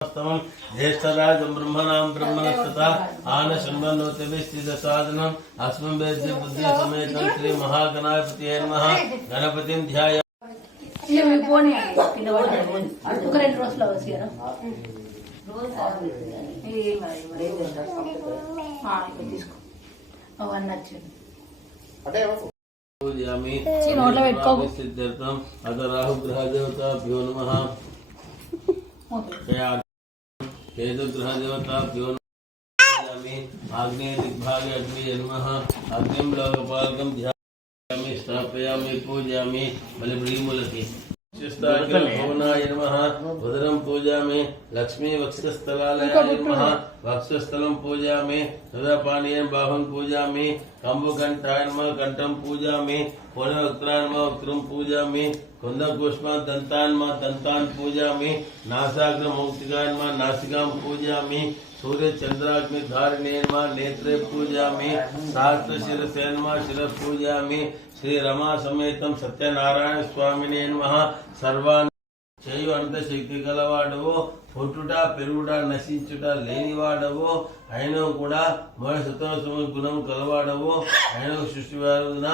ज्येष्ठराजं ब्रह्मणां ब्रह्मणस्तथा आनशन्वन्नोतिभिस्थितसादनम् अस्मिन् वेद्य बुद्धिसमेतं श्री महागणाधिपतये नमः। गणपतिं ध्यायामि। पूजयामि सिद्ध्यर्थम् अथ राहुग्रहदेवताभ्यो नमः। केतुग्रहदेवताभ्यो नमः। आग्नेय दिग्भागे अग्निये नमः। अग्निं लोकपालकं ध्यायामि स्थापयामि पूजयामि बलिब्रीमूलके भुवनाय नमः। उदरं पूजयामि लक्ष्मी वक्षस्थलालयाय नमः। वक्षस्थलं पूजयामि सदापानीयं बाहुं पूजयामि कंबुकंठाय नमः। कंठं पूजयामि पूर्णवक्त्राय नमः। वक्त्रं पूजयामि कुन्दपुष्पान् दन्तान् नमः। दन्तान् पूजयामि नासाग्रमौक्तिकाय नमः। नासिकां पूजयामि सूर्यचन्द्राग्निधारिणे नमः। नेत्रे पूजयामि सहस्रशिरसे नमः। शिरः पूजयामि श्री रमा समेतं सत्यनारायण स्वामिने नमः। सर्वान् చేయు అంత శక్తి గలవాడవు పుట్టుట పెరుగుట నశించుట లేనివాడవు అయినా కూడా మొదటి సత్వ గుణం కలవాడవు అయినా సృష్టి వారున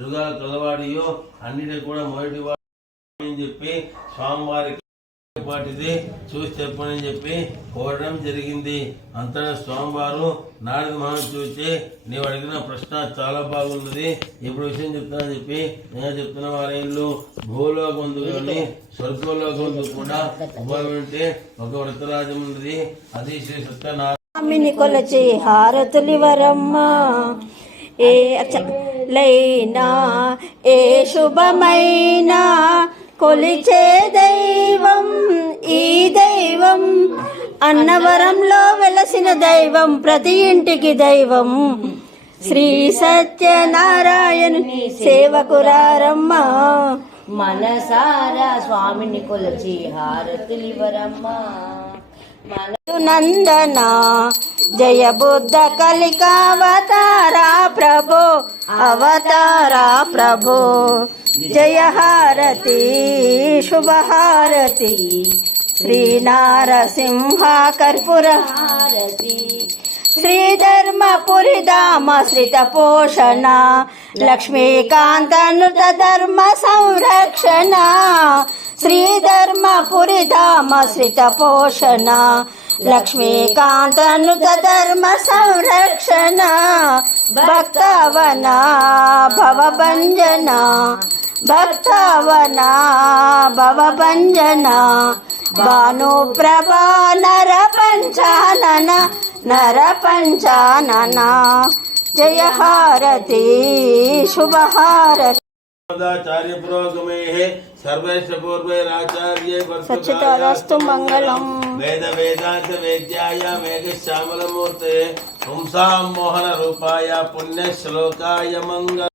యుగాలు కలవాడియో అన్నిటి కూడా మొదటి వాడు అని చెప్పి స్వామివారికి పాటిది చూసి చెప్పని చెప్పి కోరడం జరిగింది. అంతటా స్వామివారు నారద మహర్షి చూసి నీవు అడిగిన ప్రశ్న చాలా బాగున్నది, ఇప్పుడు విషయం చెప్తున్నా చెప్పి నేను చెప్తున్న వారి ఇల్లు భూలోకందు కానీ స్వర్గలోకందు కూడా ఉభయమంటే ఒక వృత్తరాజ్యం ఉన్నది. అది శ్రీ సత్యనారాయణ కొలచి హారతులివరమ్మ ఏ అచలైనా ఏ శుభమైనా కొలిచే దైవం ఈ దైవం అన్నవరంలో వెలసిన దైవం ప్రతి ఇంటికి దైవం శ్రీ సత్యనారాయణుని సేవకురారమ్మ. మనసారా స్వామిని కొలచి హారతులివరమ్మ. నందన జయ బుద్ధ కలికావతారా ప్రభో అవతారా ప్రభో జయ హారతి శుభహారతి శ్రీ నారసింహ కర్పూర హారతి శ్రీధర్మపురి దామశ్రిత పోషణ లక్ష్మీకాంతనుత ధర్మ సంరక్షణ శ్రీధర్మపురి ధామశ్రిత పోషణ లక్ష్మీకాంతనుత ధర్మ సంరక్షణ భక్తవన భవభంజన భక్తవన భవభంజన భానుప్రభా నర పంచానన నర పంచానన జయ హారతి శుభహారతి ఆచార్య పురోగమే సర్వేశ్వ పూర్వైరాచార్య సచ్చిదాస్తు మంగళం. వేద వేదాంత వేద్యాయ మేఘ శ్యామలమూర్తే పుంసాం మోహన రూపాయ పుణ్య శ్లోకాయ మంగళం.